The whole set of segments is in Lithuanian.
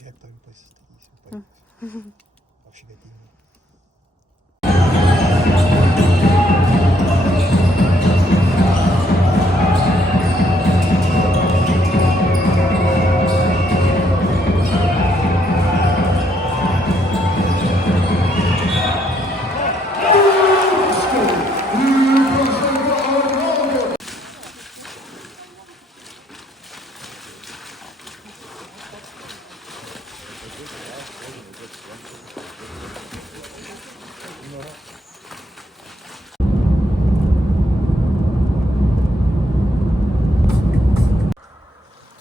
Projektorių pasistatysim, paimsim. Apšvietimą.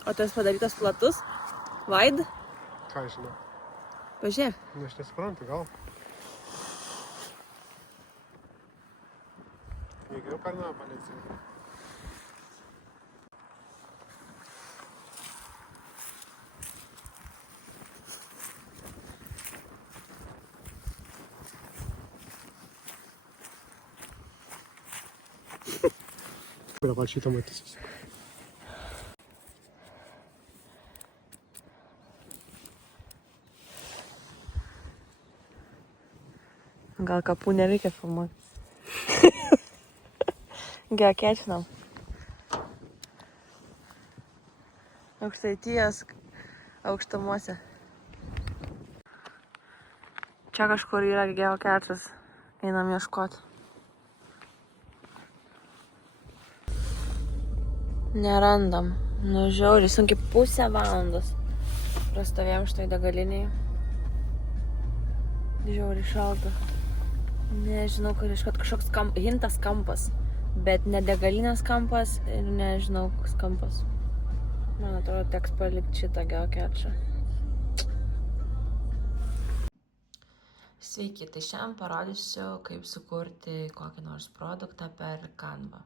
O tas padarytas platus? Wide? Ką žinau? Pažiūrėk. Nu, aš nesuprantu, gal. Jeigu per namą paleisime. Dabar šitą matysis. Gal kapų nereikia filmuoti. Geokėčinam. Aukštaitijos aukštamuose. Čia kažkur yra geokėčas. Einam ieškoti. Nerandam. Nu, žiauriai, sunkiai pusę valandos. Prastovėjom šitoj degaliniai. Žiauriai šalta. Nežinau, kur iškot kažkoks hintas kampas. Bet ne degalinės kampas ir nežinau, koks kampas. Man atrodo, teks palikti šitą geokėčą. Sveiki, tai šiandien parodysiu, kaip sukurti kokį nors produktą per Canva.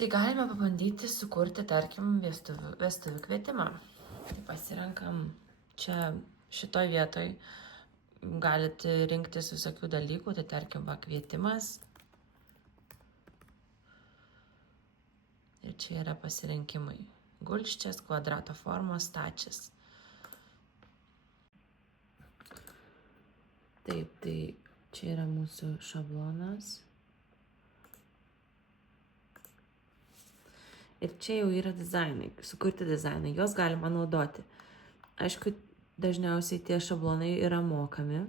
Tai galime pabandyti sukurti, tarkim, vestuvių kvietimą. Tai pasirenkam čia šitoj vietoj. Galite rinktis visokių dalykų, tai tarkim, kvietimas. Ir čia yra pasirinkimai. Gulščias, kvadrato formos, stačias. Taip, tai čia yra mūsų šablonas. Ir čia jau yra dizainai, sukurti dizainai, juos galima naudoti. Aišku, dažniausiai tie šablonai yra mokami,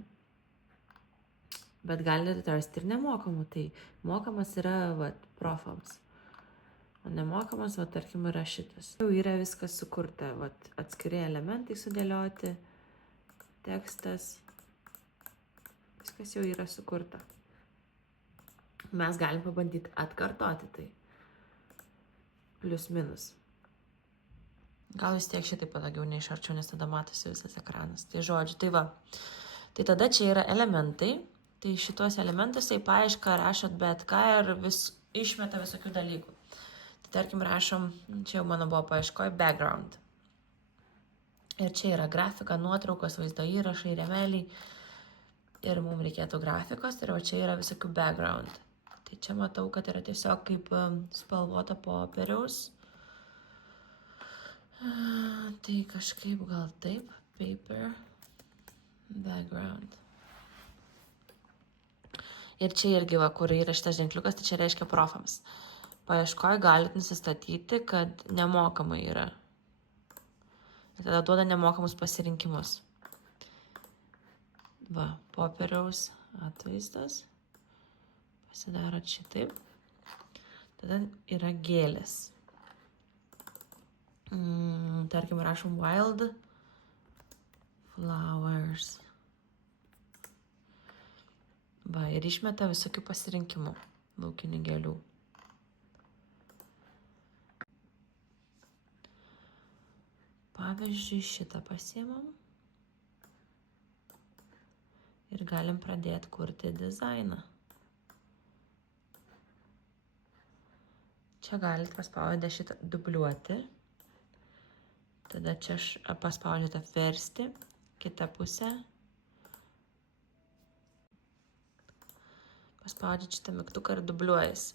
bet galite rasti ir nemokamų, tai mokamas yra profams, o nemokamas, tarkim, yra šitas. Jau yra viskas sukurta, atskiri elementai sudėlioti, tekstas, viskas jau yra sukurta. Mes galim pabandyti atkartoti tai. Plius minus. Gal vis tiek šitai patogiau nei iš arčiau, nes tada matosi visas ekranas. Tai žodžiu, tai va. Tai tada čia yra elementai. Tai šituos elementus tai paiešką rašot bet ką ir vis išmeta visokių dalykų. Tai tarkim rašom, čia jau mano buvo paieškoj, background. Ir čia yra grafika, nuotraukos, vaizdo įrašai, remeliai. Ir mums reikėtų grafikos, ir va čia yra visokių background. Tai čia matau, kad yra tiesiog kaip spalvota popieriaus. Tai kažkaip gal taip, paper, background. Ir čia irgi, kur yra šitas ženkliukas, tai čia reiškia profams. Paieškoj galit nusistatyti, kad nemokamai yra. Ir tada duoda nemokamus pasirinkimus. Va, popieriaus atvaizdas. Pasidarot šitaip. Tada yra gėlės. Tarkim, rašom wild flowers. Va, ir išmeta visokių pasirinkimų laukinių gėlių. Pavyzdžiui, šitą pasiimam. Ir galim pradėti kurti dizainą. Čia galite paspaudę šitą dubliuoti. Tada čia paspaudžiate apversti, kitą pusę. Paspaudžiate šitą mygtuką ir dubliuojasi.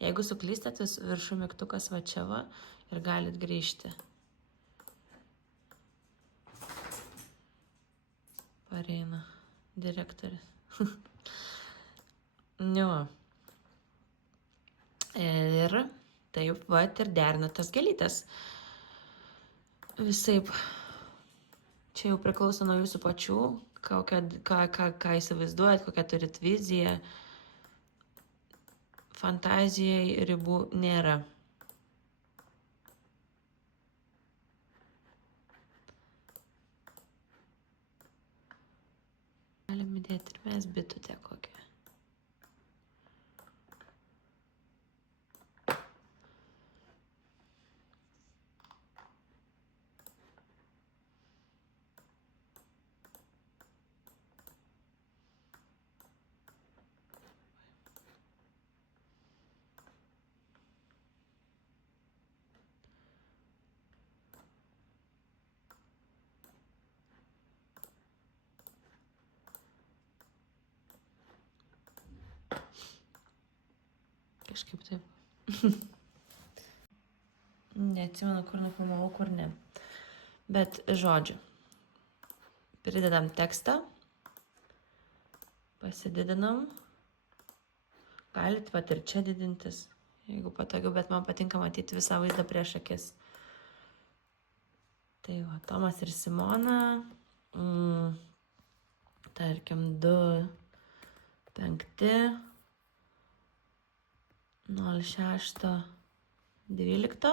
Jeigu suklystat, viršų mygtukas va čia va ir galit grįžti. Pareina direktorius. Nu. Ir taip vat ir derina tas gėlytes. Visaip. Čia jau priklauso nuo jūsų pačių, ką įsivaizduojat, kokią turit viziją. Fantazijai ribų nėra. Galim įdėti ir mes bitutę kokią. Kažkaip taip. Neatsimenu, kur nufilmavau, kur ne. Bet žodžiu. Pridedam tekstą. Pasididinam. Galit vat ir čia didintis, jeigu patogiau, bet man patinka matyti visą vaizdą prieš akis. Tai va, Tomas ir Simona. Tarkim, 2, 5. 06, 12.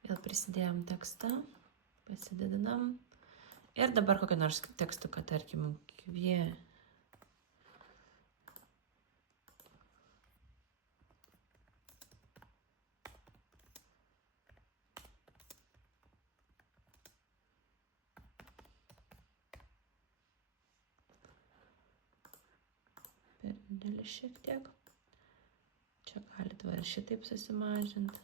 Vėl prisidėjom tekstą, pasididinam. Ir dabar kokią nors tekstuką, tarkim, per didelis šiek tiek. Čia galit va ir šitaip susimažinti.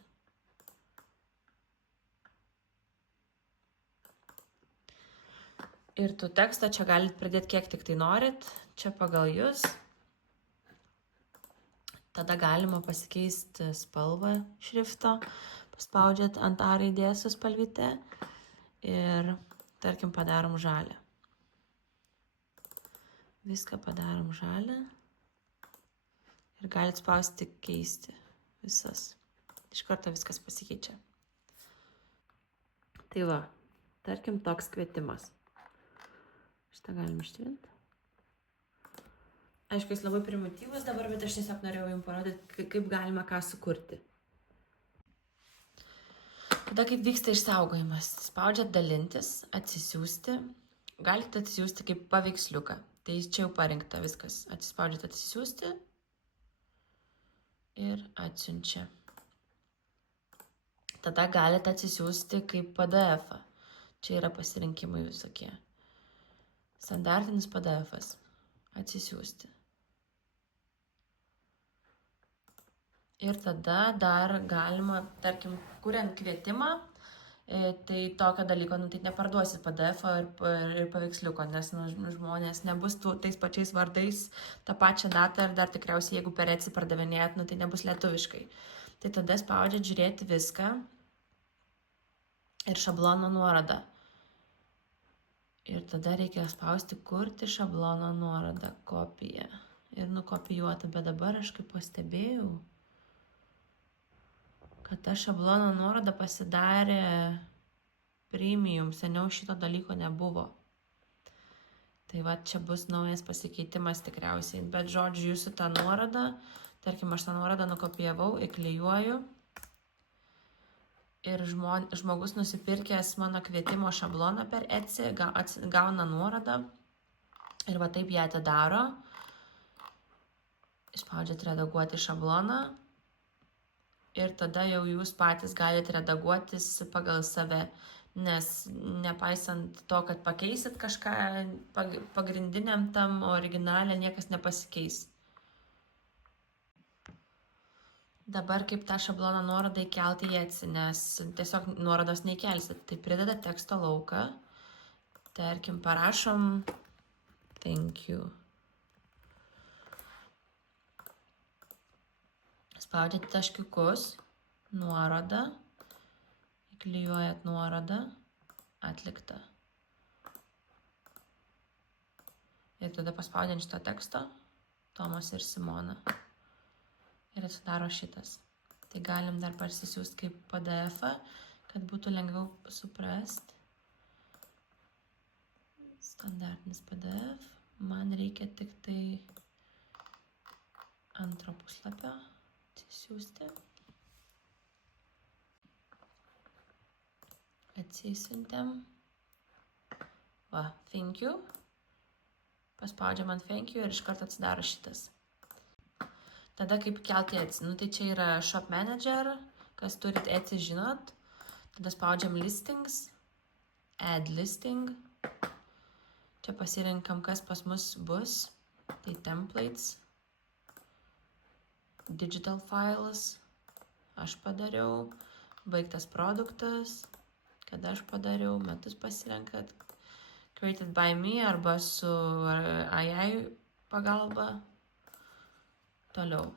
Ir tų tekstą čia galit pridėti kiek tik tai norit. Čia pagal jūs. Tada galima pasikeisti spalvą šrifto. Paspaudžiat ant A raidės su spalvyte. Ir tarkim padarom žalią. Viską padarom žalią. Ir galit spausti keisti visas. Iš karto viskas pasikeičia. Tai va, tarkim toks kvietimas. Šitą galim ištrinti. Aišku, jis labai primityvus dabar, bet aš tiesiog norėjau jums parodyti, kaip galima ką sukurti. Tada kaip vyksta išsaugojimas. Spaudžiat dalintis, atsisiųsti. Galite atsisiųsti kaip paveiksliuką. Tai čia jau parinkta viskas. Atsispaudžiat atsisiųsti. Ir atsiunčia. Tada galite atsisiųsti kaip PDF-ą. Čia yra pasirinkimai visokie. Standartinis PDF-as. Atsisiųsti. Ir tada dar galima, tarkim, kuriant kvietimą, tai tokio dalyko, tai neparduosit PDF-o ir paveiksliuko, nes žmonės nebus tais pačiais vardais tą pačią datą ir dar tikriausiai, jeigu per Etsy pardavinėjat, tai nebus lietuviškai. Tai tada spaudžiat žiūrėti viską ir šablono nuorodą. Ir tada reikia spausti kurti šablono nuorodą, kopiją ir nukopijuoti, bet dabar aš kaip pastebėjau, kad ta šablono nuoroda pasidarė premium, seniau šito dalyko nebuvo. Tai va, čia bus naujas pasikeitimas tikriausiai, bet žodžiu, jūsų tą nuorodą, tarkim, aš tą nuorodą nukopijavau, įklijuoju ir žmogus nusipirkęs mano kvietimo šabloną per Etsy, gauna nuorodą ir va taip ją atidaro. Spaudžiat redaguoti šabloną. Ir tada jau jūs patys galite redaguotis pagal save, nes nepaisant to, kad pakeisit kažką pagrindiniam tam originalę, niekas nepasikeis. Dabar kaip tą šabloną nuorodą įkelti į Etsy, nes tiesiog nuorodos neįkelsit. Tai prideda teksto lauką, tarkim, parašom Thank you. Spaudžiate taškiukus, nuorodą, įklijuojat nuorodą, atlikta. Ir tada paspaudžiant šito teksto, Tomas ir Simona. Ir atsidaro šitas. Tai galim dar parsisiųsti kaip PDF-ą, kad būtų lengviau suprasti. Standartinis PDF. Man reikia tik tai antro puslapio atsisiųsti. Atsisiuntėm. Va, thank you. Paspaudžiam ant thank you ir iš karto atsidaro šitas. Tada kaip kelti Etsy. Nu, tai čia yra Shop Manager, kas turit Etsy žinot. Tada spaudžiam Listings, Add Listing. Čia pasirinkam, kas pas mus bus. Tai Templates, Digital Files, aš padariau, baigtas produktas, kada aš padariau, metus pasirenkat, Created by me arba su AI pagalba. Toliau.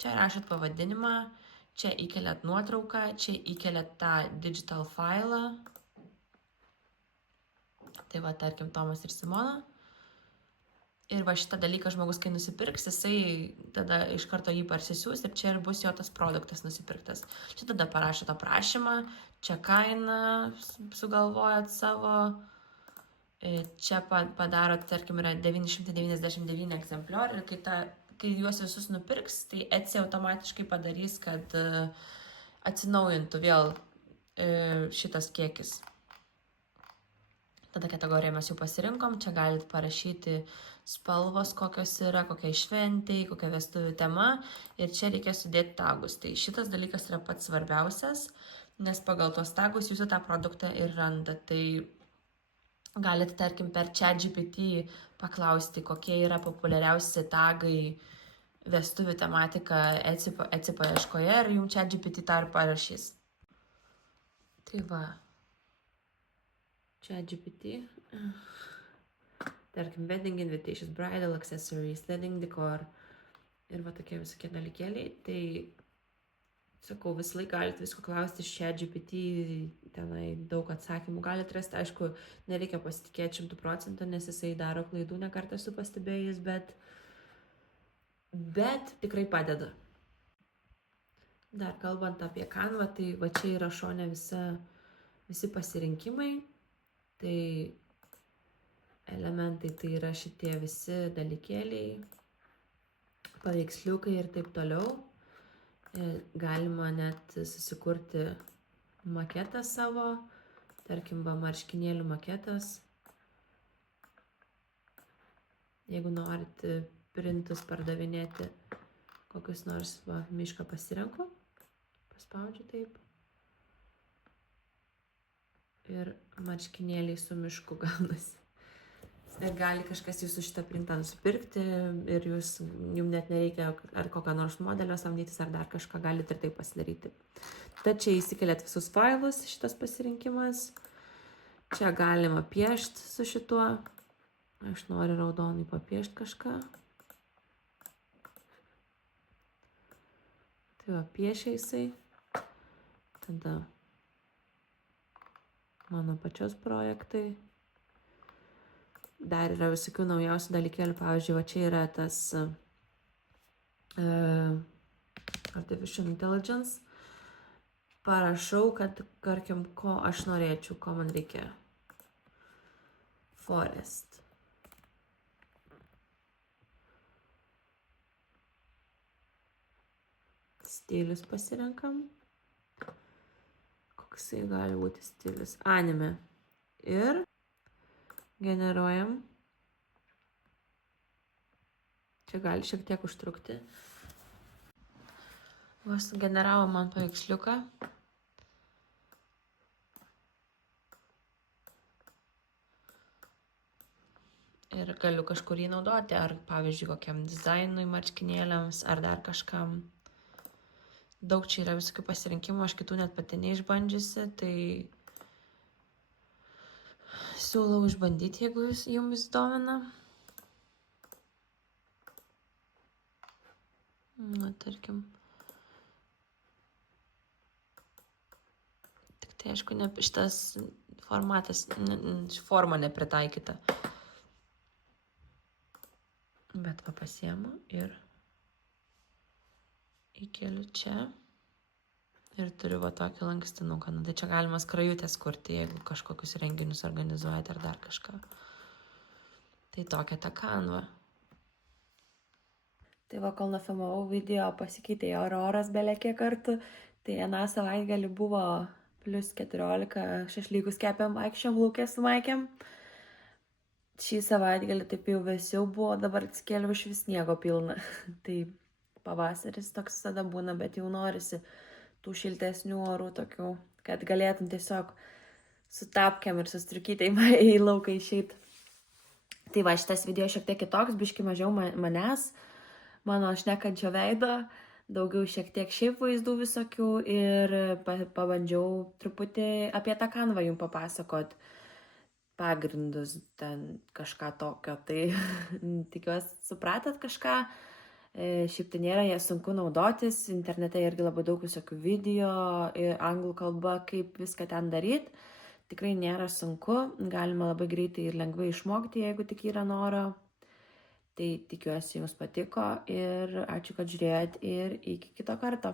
Čia rašot pavadinimą, čia įkeliat nuotrauką, čia įkeliat tą digital filą. Tai va, tarkim, Tomas ir Simona. Ir va šitą dalyką žmogus, kai nusipirks, jisai tada iš karto jį parsisiūs ir čia ir bus jo tas produktas nusipirktas. Čia tada parašot aprašymą, čia kainą sugalvojat savo. Čia padarot, tarkim, yra 999 egzempliorių ir kai juos visus nupirks, tai Etsy automatiškai padarys, kad atsinaujintų vėl šitas kiekis. Tada kategoriją mes jau pasirinkom, čia galit parašyti spalvos, kokios yra, kokia šventė, kokia vestuvių tema ir čia reikia sudėti tagus. Tai šitas dalykas yra pats svarbiausias, nes pagal tos tagus jūs tą produktą ir randat. Tai galite, tarkim, per ChatGPT paklausti, kokie yra populiariausi tagai vestuvių tematika Etsy paieškoje ir jums ChatGPT tą ir parašys. Tai va. ChatGPT. Tarkim, wedding invitations, bridal accessories, wedding decor ir va tokie visokie dalykėliai. Tai sakau, visą laiką galite visko klausti iš ChatGPT, tenai daug atsakymų galite rasti. Aišku, nereikia pasitikėti 100%, nes jisai daro klaidų, ne kartą esu pastebėjęs, bet tikrai padeda. Dar kalbant apie Canva, tai va čia yra šone visi pasirinkimai, tai elementai, tai yra šitie visi dalykėliai, paveiksliukai ir taip toliau. Galima net susikurti maketą savo, tarkim, marškinėlių maketas. Jeigu norite printus pardavinėti, kokius nors mišką pasirenku, paspaudžiu taip. Ir marškinėliai su mišku gaunasi. Ir gali kažkas jūsų šitą printą nusipirkti ir jums net nereikia ar kokią nors modelio samdytis ar dar kažką, galite ir taip pasidaryti. Tad čia įsikeliat visus failus, šitas pasirinkimas. Čia galima piešti su šituo. Aš noriu raudonai papiešti kažką. Tai va, piešia jisai. Tada mano pačios projektai. Dar yra visokių naujausių dalykėlių. Pavyzdžiui, va čia yra tas Artificial Intelligence. Parašau, kad, tarkim, ko aš norėčiau, ko man reikia. Forest. Stilius pasirenkam. Koksai gali būti stilius? Anime. Ir generuojam. Čia gali šiek tiek užtrukti. Vos generavo man paveiksliuką. Ir galiu kažkur jį naudoti, ar pavyzdžiui kokiam dizainui, marškinėliams, ar dar kažkam. Daug čia yra visokių pasirinkimų, aš kitų net pati neišbandžiusi, tai siūlau išbandyti, jeigu jums domina. Na, tarkim. Tik tai, aišku, šitas formatas, forma nepritaikyta. Bet va pasiemu ir įkeliu čia. Ir turiu va tokį lankstinuką. Nu, tai čia galima skrajutės kurti, jeigu kažkokius renginius organizuojate ar dar kažką. Tai tokia ta Canva. Tai va, kol nufilmavau video, pasikeitė oras belekiek kartų. Tai aną savaitgalį buvo +14, šašlykus kepėm, vaikščiom lauke su Maikėm. Šį savaitgalį taip jau vėsiau buvo, dabar atsikėliau iš vis sniego pilna. Tai pavasaris toks visada būna, bet jau norisi tų šiltesnių orų tokių, kad galėtum tiesiog su tapkėm ir su striukytėm į lauką išeiti. Tai va, šitas video šiek tiek kitoks, biški mažiau manęs, mano šnekančio veido, daugiau šiek tiek šiaip vaizdų visokių ir pabandžiau truputį apie tą Canvą jums papasakot, pagrindus, ten kažką tokio. Tai tikiuosi supratot kažką. Šiaip tai nėra ją sunku naudotis, internete irgi labai daug visokių video, anglų kalba, kaip viską ten daryti. Tikrai nėra sunku, galima labai greitai ir lengvai išmokti, jeigu tik yra noro. Tai tikiuosi jums patiko ir ačiū, kad žiūrėjot ir iki kito karto.